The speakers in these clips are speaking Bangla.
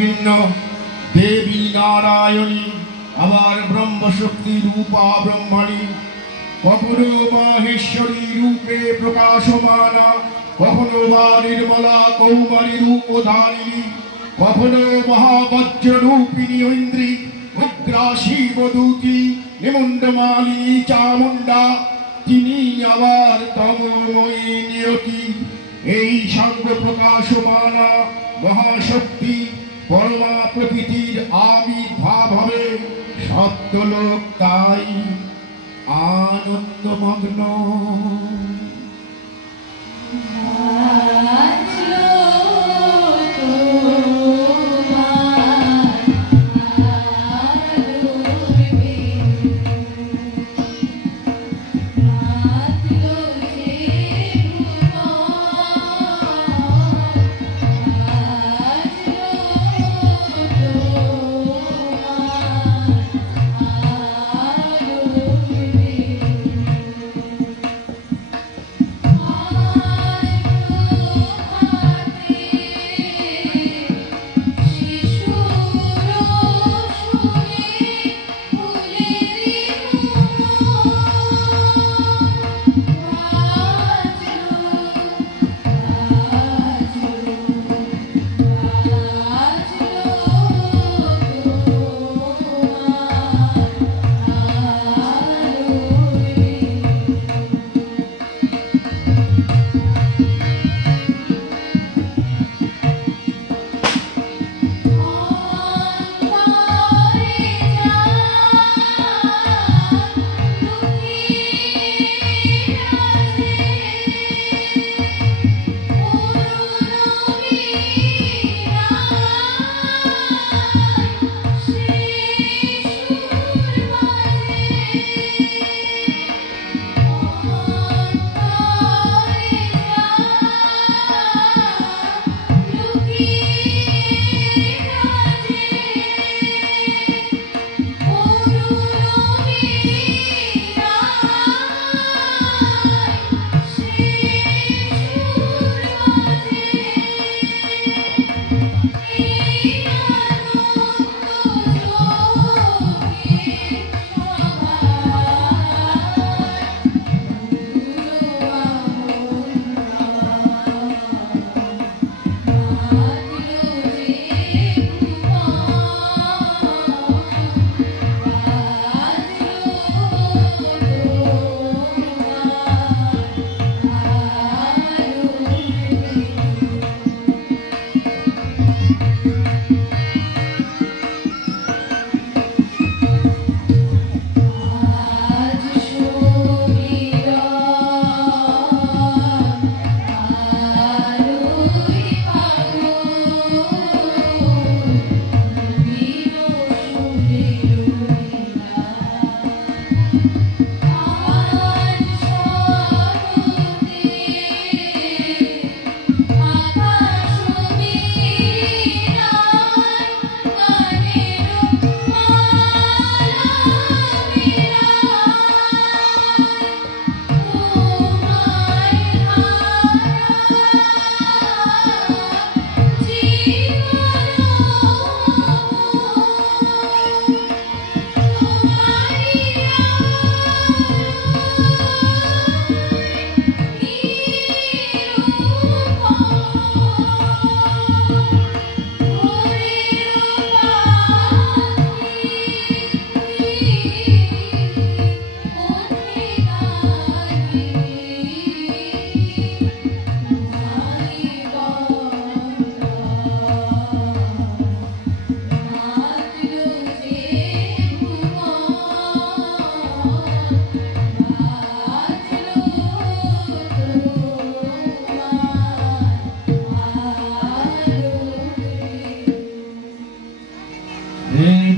देवी नारायणी आबार ब्रह्म शक्ति रूपा ब्रह्मणी कखनो माहेश्वरी रूपे प्रकाशमाना कखनो वा निर्मला कौमारी रूपधारिणी कखनो महावज्र रूपिणी इंद्री उग्रासी बदूती निमुंडमालिनी चामुंडा तिनी आबार तमोमयी नियति এই সাঙ্গ প্রকাশমানা মহাশক্তি পরমা প্রকৃতির আবির্ভাব হবে সত্যলোক তাই আনন্দমগ্ন।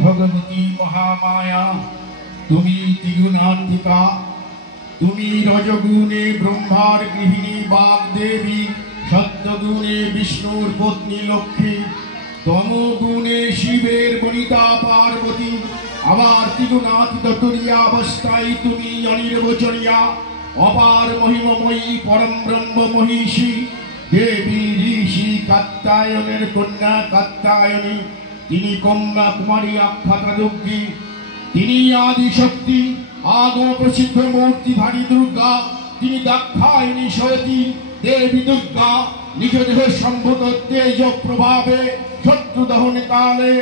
भगवती महामाया तुमी त्रिगुणात्मिका तुमी रजगुणे ब्रह्मार गृहिणी वाग्देवी सत्यगुणे विष्णुर पत्नी लक्ष्मी तमोगुणे शिवेर वनिता पार्वती आबार त्रिगुणातीत तुरीयावस्थाय तुमी अनिर्वचनीया अपार महिममयी परम ब्रह्म महिषी দেবী ঋষি কাত্যায়নের কন্যা কাত্যায়নী, তিনি কমলা কুমারী আখ্যাতা যজ্ঞী, তিনি আদি শক্তি আগম প্রসিদ্ধ মূর্তিধারী দুর্গা, তিনি দাক্ষায়ণী সতী দেবী দুর্গা। নিজ দেহ সম্ভূত তেজ প্রভাবে শত্রু দহন কালে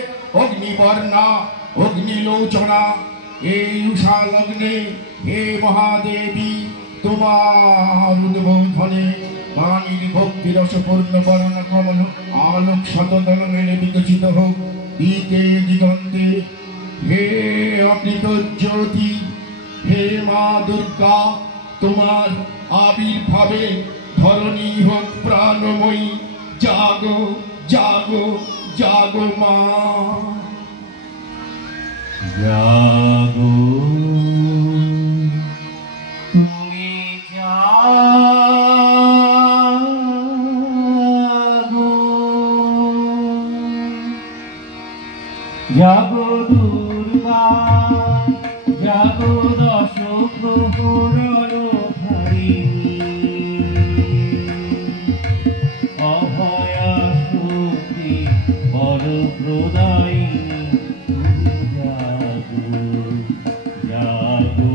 অগ্নিবর্ণা অগ্নিলোচনা। এই উষা লগ্নে হে মহাদেবী, তোমার উদ্বোধনে বাণীর ভক্তি রসপূর্ণ বর্ণ কমল আলোক শতদল মেলে বিকশিত হোক দিতে দিগন্তে। হে অমৃত জ্যোতি, হে মা দুর্গা, তোমার আবির্ভাবে ধরণী হোক প্রাণময়ী। জাগো জাগো জাগো মা, জাগো তুমি জাগো, জাগো দুর্গা, জাগো দশ প্রহর ধারিণী, অভয়া শক্তি বড় প্রদায়িনী। জাগো জাগো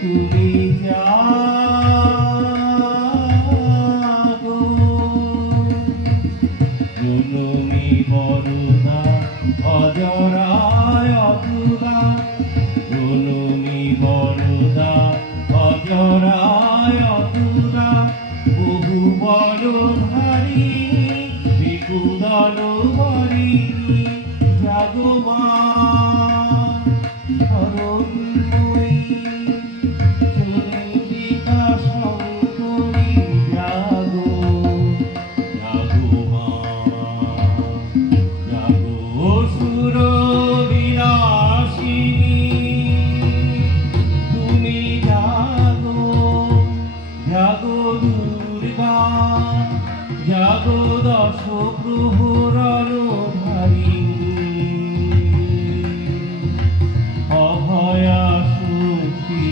তুমি জাগো, জননী বরদা অজরায় অতুলা, জননী বরদা অজরায় অতুলা। বহু বড় ভারী বিকুদল হরিণী, জাগো মা শরণময়ী, চন্ডিকা শঙ্করী। জাগো জাগো মা, জাগো সুর বিলাসিনী, তুমি জাগো, জাগো দুর্গা, জাগো দশ প্রহর ধারিণী, অভয়া শক্তি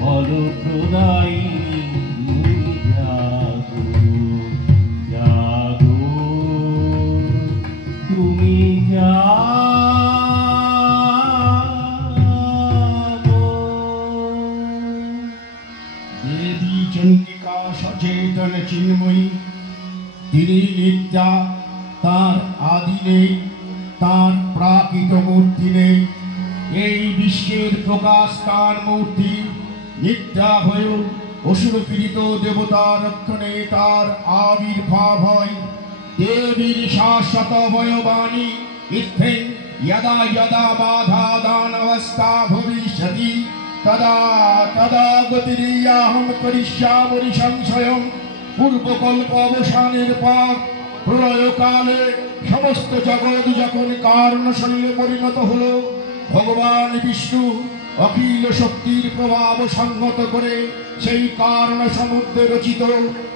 বল প্রদায়িনী। জাগো জাগো তুমি জাগো। দেবী চন্ডিকা সচেতন চিন্ময়ী, তিনি নিত্যা, তার আদি নেই, তার প্রাকৃত মূর্তি নেই। এই বিশ্বের প্রকাশ তার মূর্তি, নিত্যা হয়েও অসুর পীড়িত দেবতা রক্ষণে তার আবির্ভাব হয়। দেবীর শাশ্বত বয়বাণী ইত্থেন यदा यदा बाधा दानवस्था भविष्यति तदा तदा गतिरियाहं करिष्यामि संशयं। পূর্বকল্প অবসানের পর প্রলয়কালে সমস্ত জগৎ যখন কারণ শরীরে পরিণত হলো, ভগবান বিষ্ণু অখিল শক্তির প্রভাব সংহত করে সেই কারণ সমুদ্রে রচিত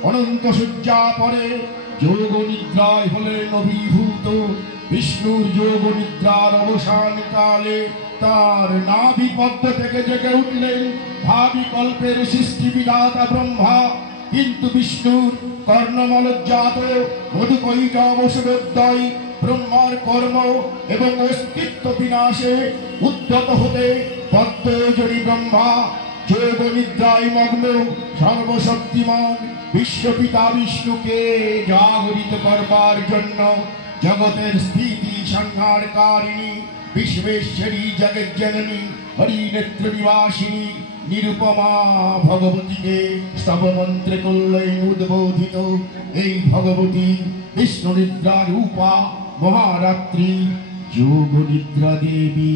অনন্ত সূর্যা পরে যোগ নিদ্রায় হলেন অভিভূত। বিষ্ণুর যোগ নিদ্রার অবসান কালে তার নাভি পদ্ম থেকে জেগে উঠলেন ভাবি কল্পের সৃষ্টি বিধাতা ব্রহ্মা। কিন্তু বিষ্ণুর কর্ণমলজাত মধুকৈট অবসরোদ্দয় ব্রহ্মার কর্ম এবং অস্তিত্ব বিনাশে উদ্যত হতে পদ্মজনী ব্রহ্মা যোগ নিদ্রায় মগ্ন সর্বশক্তিমান বিশ্বপিতা বিষ্ণুকে জাগরিত করবার জন্য জগতের স্থিতি সংহারকারিণী বিশ্বেশ্বরী জগজ্জননী হরিনেত্র নিবাসিনী নিরুপমা ভগবতীকে স্তবমন্ত্রে করলেন উদ্বোধিত। এই ভগবতী বিষ্ণু নিদ্রা রূপা মহারাত্রি যোগ নিদ্রা দেবী।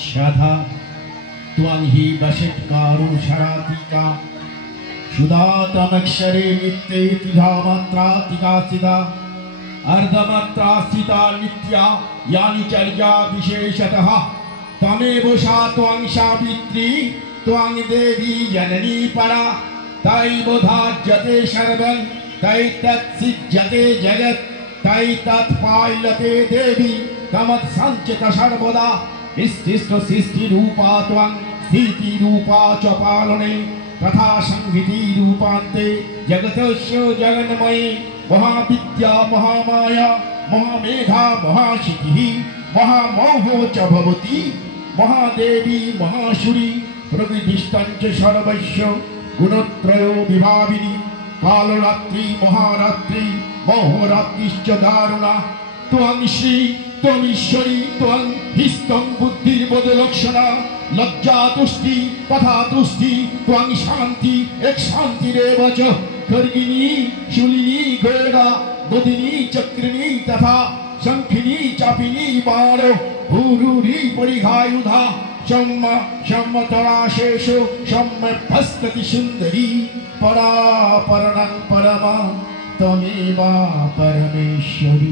श्रद्धा त्वं हि वषट्कारुषरातिका सुधातमक्षरे नित्ये तिघामात्रातिकासिता अर्धमात्रास्थिता नित्या यानि चर्या विशेषतः तमेव सा त्वं सावित्री त्वं देवी जननी परा तैर्बोधाज्यते सर्वं तैर्तत्सिज्यते जगत् तैर्तत्पाल्यते देवी तमत्सञ्चित सर्वदा सृष्टिरूपा त्वं स्थितिरूपा च पालने तथा संहितिरूपान्ते जगतस्य जगन्मयी महाविद्या महामाया महामेधा महाशितिः महामोहो च भवति महादेवी महासुरी प्रकृतिस्थं च सर्वस्य गुणत्रयो विभाविनी कालरात्रि महारात्रि मोहरात्रिश्च दारुणा त्वं श्री त्वं ईश्वरी त्वं हिस्तं बुद्धिर्बोधलक्षणा लज्जा तुष्टि तथा तुष्टि त्वं शान्ति एक शान्तिरेव च खर्गिनी शूलिनी गौरा बुधिनी चक्रिणी तथा शंखिनी चापिनी बाणो भूरुरी परिघायुधा शम्मतराशेषो शम्मभस्तति सुन्दरी परा परणं परमा त्वमेवा परमेश्वरी।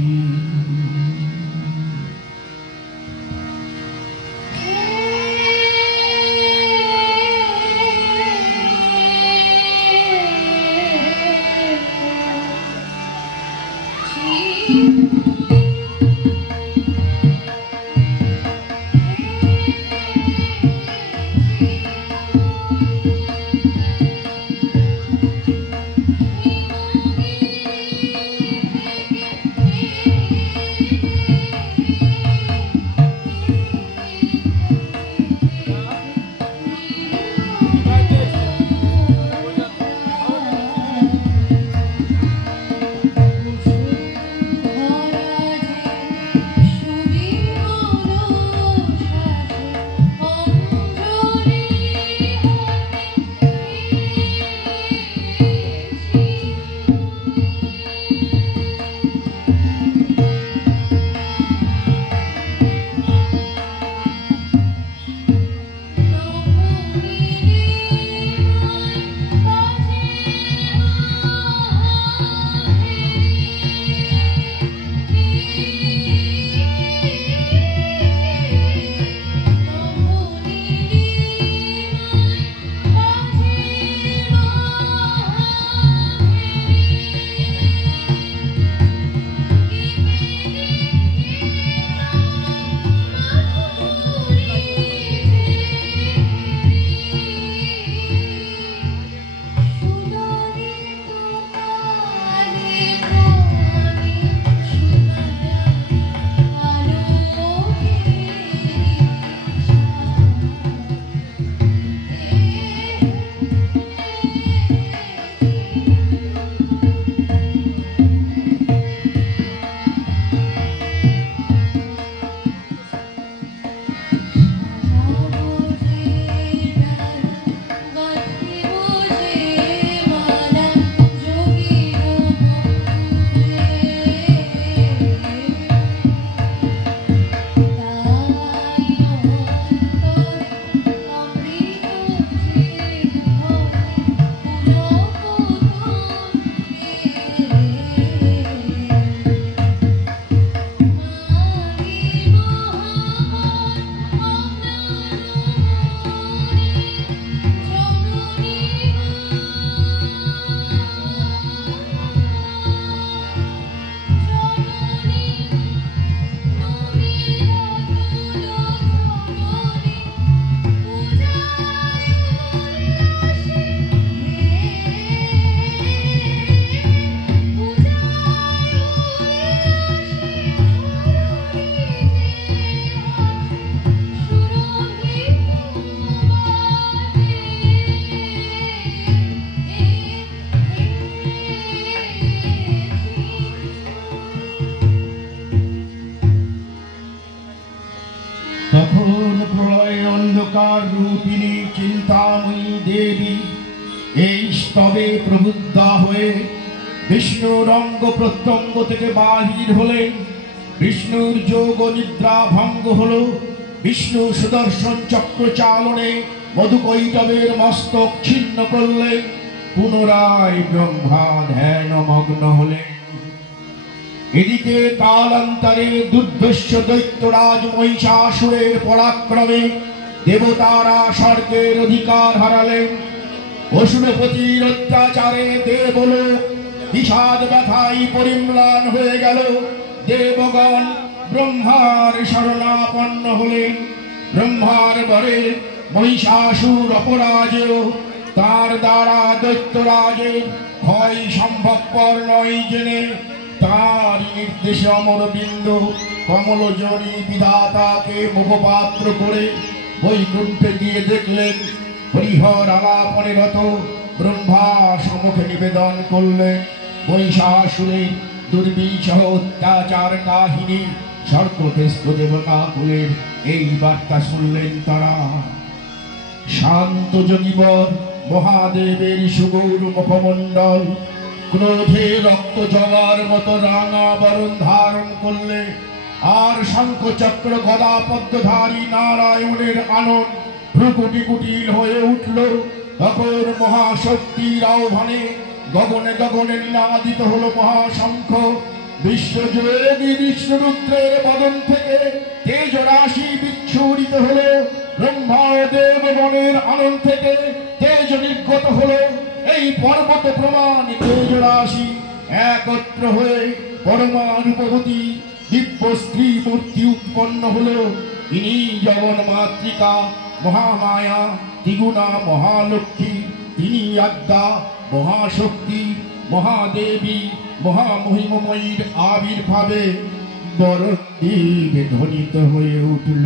তখন প্রলয় অন্ধকার রূপিণী চিন্তাময়ী দেবী এই স্তবে প্রবুদ্ধা হয়ে বিষ্ণুর অঙ্গ প্রত্যঙ্গ থেকে বাহির হলেন। বিষ্ণুর যোগ নিদ্রা ভঙ্গ হল। বিষ্ণু সুদর্শন চক্র চালনে মধুকৈটবের মস্তক ছিন্ন করলেন। পুনরায় ব্রহ্মা ধ্যানমগ্ন হলেন। এদিকে কালান্তরে দুর্ধর্ষ দৈত্যরাজ মহিষাসুরের পরাক্রমে দেবতারা স্বর্গের অধিকার হারালেন। অসুরপতির অত্যাচারে দেবলোক বিষাদ ব্যথায় পরিম্লান হয়ে গেল। দেবগণ ব্রহ্মার শরণাপন্ন হলেন। ব্রহ্মার বরে মহিষাসুর অপরাজেয়, তার দ্বারা দৈত্যরাজের ক্ষয় সম্ভবপর নয় জেনে তার নির্দেশে অমরবিন্দ কমলজনী বিধাতাকে মুখপাত্র করে বৈকুণ্ঠে গিয়ে দেখলেন। হরিহর আলাপনে রত ব্রহ্মা সম্মুখে নিবেদন করলেন মহিষাসুরের দুর্বিষহ অত্যাচার কাহিনী। স্বর্গস্থ দেবতা কুলের এই বার্তা শুনলেন তারা। শান্ত যোগীবর মহাদেবের সুগৌর মুখমণ্ডল ক্রোধে রক্ত জগার মতো রাঙা বরণ ধারণ করলে। আর শঙ্খ চক্র গদা পদ্মধারী নারায়ণের আনন্দ ভ্রুকুটি কুটিল হয়ে উঠল। তখন মহাশক্তির আহ্বানে গগনে গগনে নিনাদিত হলো মহাশঙ্খ। বিশ্বযোগী বিষ্ণুরুদ্রের বদন থেকে তেজ রাশি বিচ্ছুরিত হলো। ব্রহ্মা দেবগণের আনন্দ থেকে তেজ নির্গত হলো। এই পর্বত প্রমাণ তেজ রাশি একত্র হয়ে পরমানুপতি দিব্য স্ত্রী মূর্তি উৎপন্ন হলো। ইনি জগন মাতৃকা মহামায়া দ্বিগুণা মহালক্ষ্মী। তিনি আদ্যা মহাশক্তি মহাদেবী মহামহিমময়ীর আবির্ভাবে বরদ্বীপ ধ্বনিত হয়ে উঠল।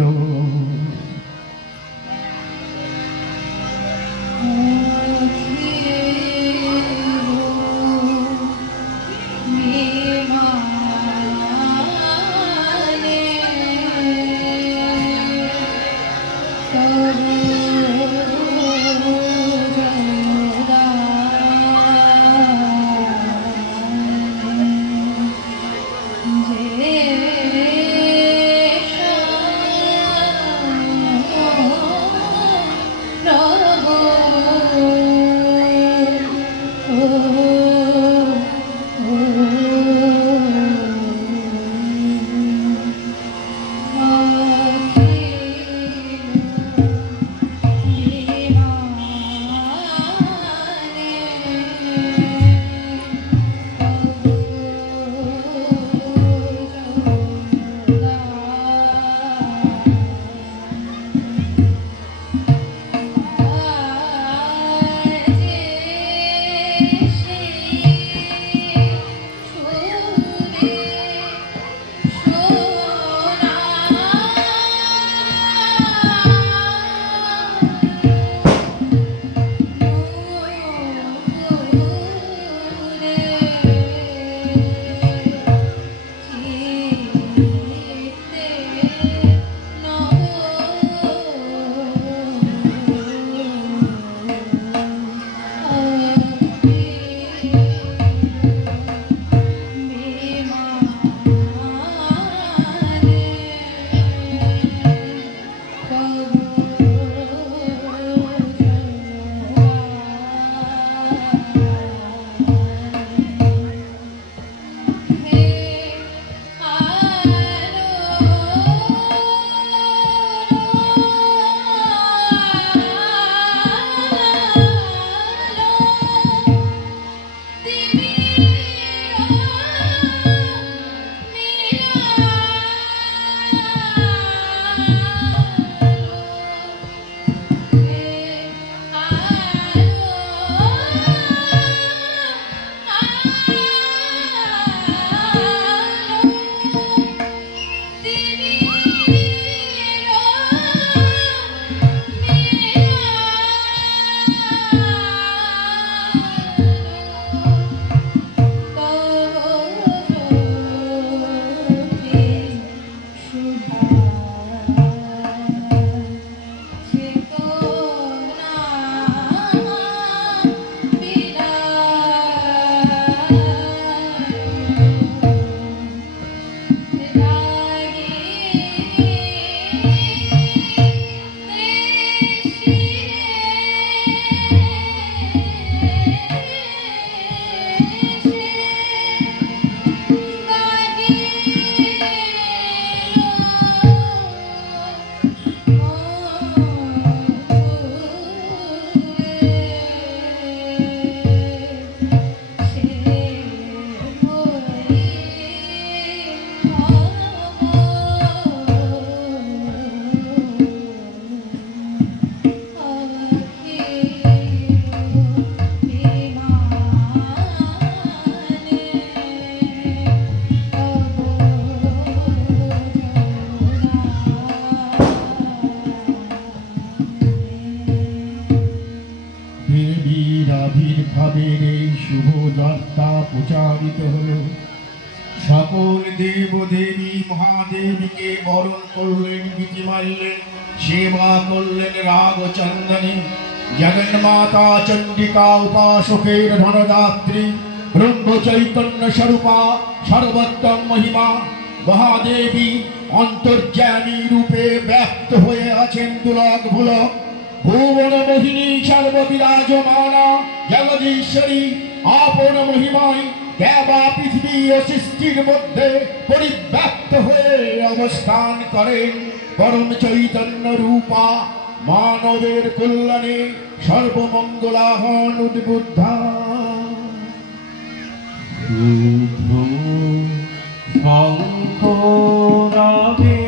আবির্ভাবের এই শুভ বার্তা প্রচারিত হল। সকল দেব দেবী মহাদেবীকে বরণ করলেন, গীতি মারলেন, সেবা করলেন রাগ চন্দনে। জগন্মাতা চণ্ডিকা উপাসকের ধনদাত্রী, ব্রহ্ম চৈতন্য স্বরূপা, সর্বোত্তম মহিমা মহাদেবী অন্তর্যামী রূপে ব্যক্ত হয়ে আছেন দুলক ভুলক। ভুবন মোহিনী সর্ববিরাজমানা জগদীশ্বরী আপন মহিমায় দেবা পৃথিবী ও সৃষ্টির মধ্যে পরিব্যাপ্ত হয়ে অবস্থান করেন। পরম চৈতন্য রূপা মানবের কল্যাণে সর্বমঙ্গলা হন উদ্বুদ্ধা। শঙ্করাবে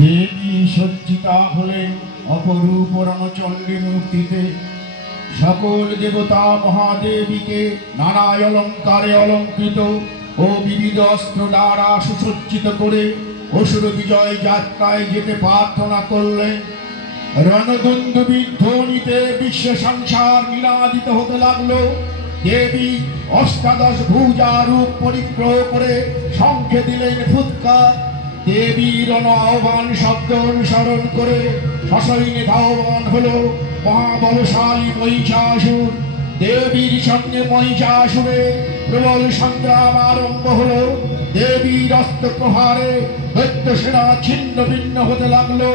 দেবী সজ্জিতা হলেন অপরূপ রণচণ্ডী মূর্তিতে। সকল দেবতা মহাদেবীকে নানা অলঙ্কারে অলঙ্কৃত ও বিবিধ অস্ত্র দ্বারা সুসজ্জিত করে অসুর বিজয় যাত্রায় যেতে প্রার্থনা করলেন। রণদুন্দুভি ধ্বনিতে বিশ্ব সংসার নিনাদিত হতে লাগলো। দেবী অষ্টাদশ ভুজা রূপ পরিগ্রহ করে শঙ্খে দিলেন ফুৎকার। দেবীর আহ্বান শব্দ অনুসরণ করে সসৈন্যে ধাবমান হলো মহাবলশালী মহিষাসুর। দেবীর সঙ্গে মহিষাসুরে প্রবল সংগ্রাম আরম্ভ হলো। দেবীর অস্ত্র প্রহারে দৈত্য সেনা ছিন্ন ভিন্ন হতে লাগলো।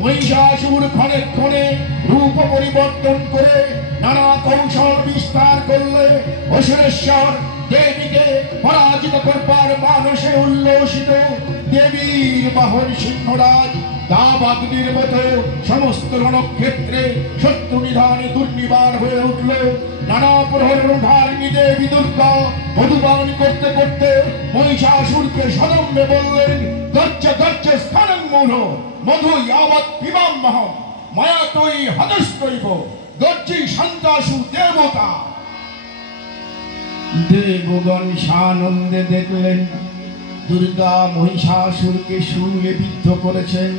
মহিষাসুর ক্ষণে ক্ষণে রূপ পরিবর্তন করে নানা কৌশল বিস্তার করলে অসুরেশ্বর দেবীকে পরাজিত করবার মানসে উল্লসিত। দেবীর বাহন সিংহরাজ দাবাগ্নির মতো সমস্ত রণক্ষেত্রে শত্রু নিধানে দুর্নিবার হয়ে উঠল। নানা প্রহরের ধারিণী দেবী দুর্গা মধুপান করতে করতে মহিষাসুরকে সদম্বে বললেন, গচ্ছ গচ্ছ স্থানং মূঢ় মধু ইয়াবৎ পিবাম্যহম মায়াতৈ হতস্তৈব গচ্ছি সন্তাসু দেবতা। দেবগণ সানন্দে দেখলেন দুর্গা মহিষাসুরকে শূলে বিদ্ধ করেছেন,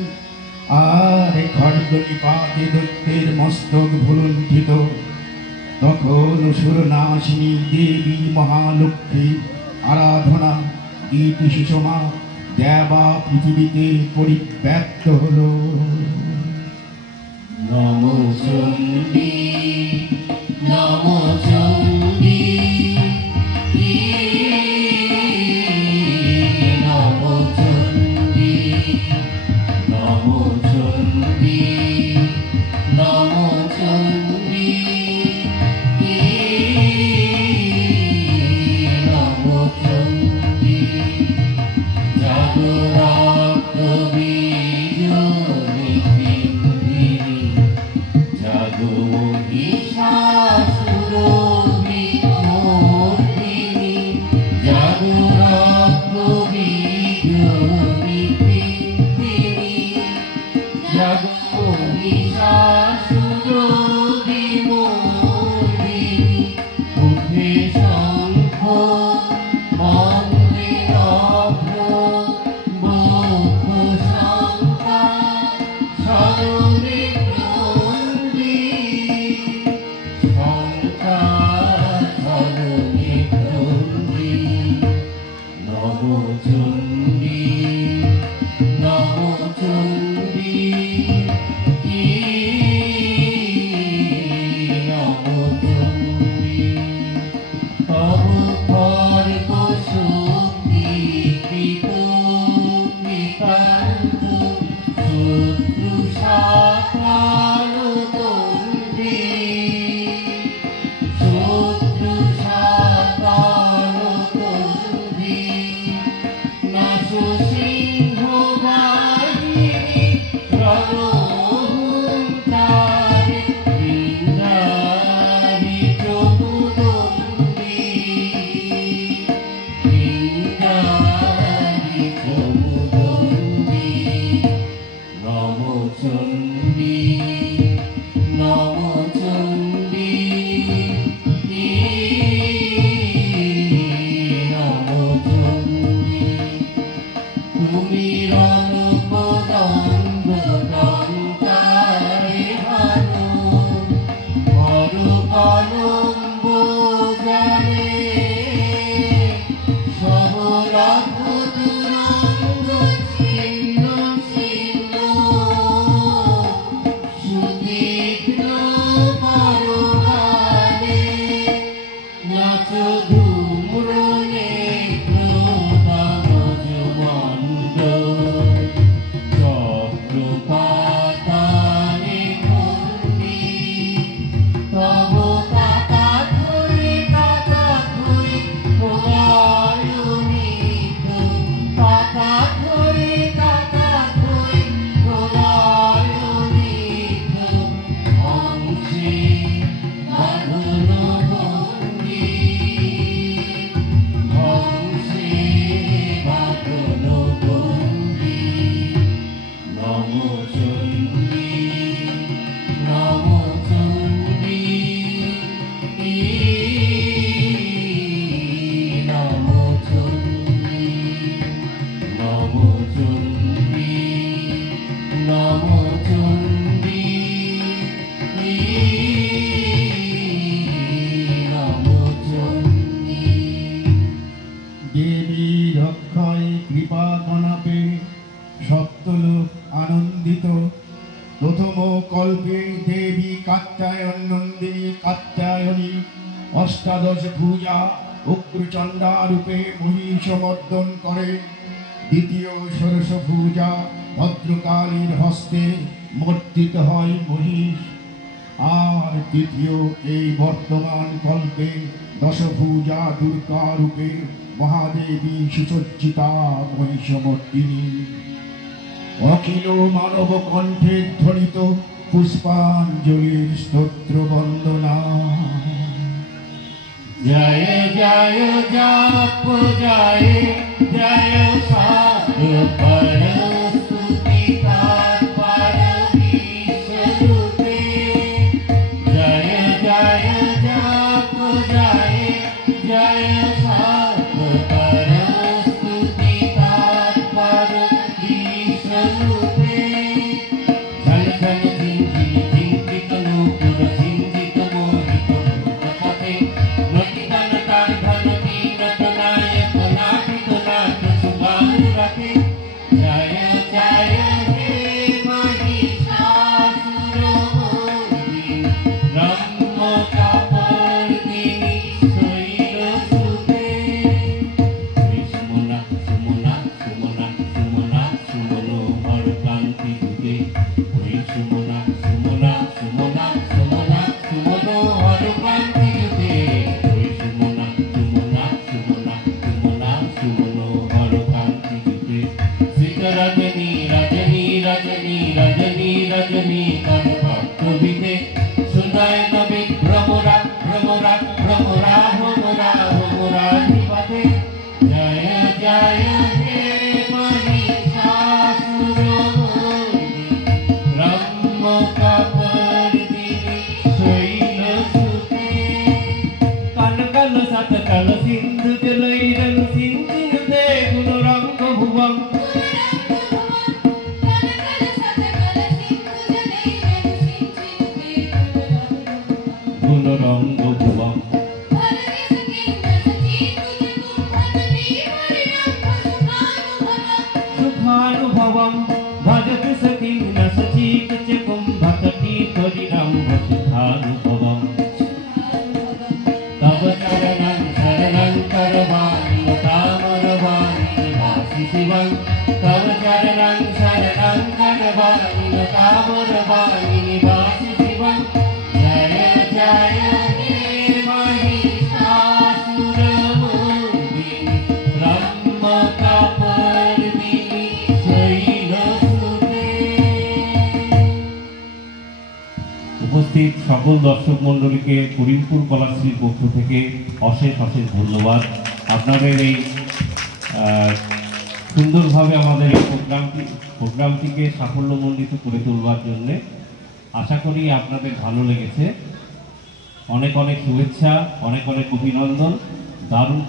আর খড়গ নিপাতে দৈত্যের মস্তক ভুলুণ্ঠিত। তখন অসুর নাশিনী দেবী মহালক্ষ্মী আরাধনা গীত সুষমা দেবা পৃথিবীতে পরিব্যাপ্ত হল। নমো চণ্ডী নমো চণ্ডী নমো চণ্ডী নমো চণ্ডী নমো চণ্ডী নমো চণ্ডী জাগরাত বিজয়ী জাগো মহিষাসুর বিমোহিনী জাগরাত বিজয়ী জাগো মহিষাসুর বিমোহিনী উঠে শঙ্খ মন্ত্রে অভ্র বক্ষ শঙ্কা স্মরণে ক্রন্দী শঙ্কা স্মরণে ক্রন্দী। নমো চণ্ডী নমো চণ্ডী নমো চণ্ডী তব খড়গ শক্তি কৃত নিতান্ত শত্রু সাকাল তন্ত্রী শত্রু সাকাল তন্ত্রী নাশ সিংহ বাহিনী রণহুঙ্কারে বৃন্দারি চমুদণ্ডী বৃন্দারি চমুদণ্ডী। নমো চণ্ডী নমো চণ্ডী নমো চণ্ডী তুমি রণপদম্ব টঙ্কারে হানো বর কলম্ব জানে সবরথ তুরঙ্গ ছিন্ন ছিন্ন সুতীক্ষ্ণ পরমানে নাচ ধূম্র নেত্র তামজ মণ্ড চক্রপাতানে খণ্ডী তব কাকাতুই কাকাতুই প্রলয়নিত কাকাতুই কাকাতুই প্রলয়নিত অংশে বাঁধন বন্দী অংশে বাঁধন বন্দী। নমো চণ্ডী নমো চণ্ডী নমো চণ্ডী নমো চণ্ডী নমো চণ্ডী নমো চণ্ডী। দেবীর অক্ষয় কৃপা কণাপে সপ্তলোক আনন্দিত। প্রথম কল্পে দেবী কাত্যায়ন নন্দিনী কাত্যায়নী অষ্টাদশ পূজা উগ্রচণ্ডা রূপে মহিষমর্দন করে। দ্বিতীয় ষোড়শ পূজা ভদ্রকালীর হস্তে মর্দিত হয় মহিষ। আর তৃতীয় এই বর্তমান কল্পে দশ পূজা দুর্গা রূপে মহাদেবী সুসজ্জিতা মহিষমর্দিনী। অখিল মানব কণ্ঠে ধ্বনিত পুষ্পাঞ্জলির স্তোত্র বন্দনা। জয় জয় জপ জয় জয় সাধু পরস্তুতি তৎপর বিশ্বরূপে। জয় জয় জপ জয় জয় সাধু পরস্তুতি তৎপর বিশ্বরূপে। ঝল ঝল ঝিঞ্ঝিল ঝিঞ্ঝিত নূপুর ঝিঞ্ঝিত মোহিত পথে। নটিকান তার ঘন বিনত নায়ক নাটিত নাট সুবাহু রাখে। জয় জয় হে মহিষাসুরমর্দিনী ব্রহ্ম কাপর্দিনী শৈল সুতে। সুমনা সুমনা সুমনা সুমনা সুমনো হরকান্তি দুতে। ওই সুমনা সুমনা সুমনা সুমনা সুমনো হরকান্তি দুতে। ওই সুমনা সুমনা সুমনা সুমনা সুমনো হরকান্তি দুতে। শ্রীত রজনী রজনী রজনী রজনী রজনী কনভক্তবিতে। সুন্দর কবি ভ্রমরা ভ্রমরা ভ্রমরা ভ্রমরা ভ্রমরাধিপতে। জয় জয় হে মহিষাসুরমর্দিনী ব্রহ্ম কাপর্দিনী শৈল সুতে। কনকল সতকল সিন্ধু জলৈরন সিঞ্চিনুতে গুণরঙ্গ ভুবং। গুণরঙ্গ ভুবং সুখানুভবম ভজতি সখীং ন সচীক চ কুম্ভতটি পরিরম্ভ সুখানুভবম। তব চরণং শরণং করবাণি তামরবাণি নিবাসি শিবং। তব চরণং শরণং করবাণি তামরবাণি নিবাসি শিবং। জয় জয় হে মহিষাসুরমর্দিনী ব্রহ্ম কাপর্দিনী শৈল সুতে। উপস্থিত সকল দর্শক মণ্ডলীকে করিমপুর কলাশ্রীর পক্ষ থেকে অশেষ অশেষ ধন্যবাদ। আপনাদের এই সুন্দরভাবে আমাদের এই প্রোগ্রামটিকে সাফল্যমণ্ডিত করে তোলবার জন্য আশা করি আপনাদের ভালো লেগেছে। অনেক অনেক শুভেচ্ছা, অনেক অনেক অভিনন্দন। দারুণ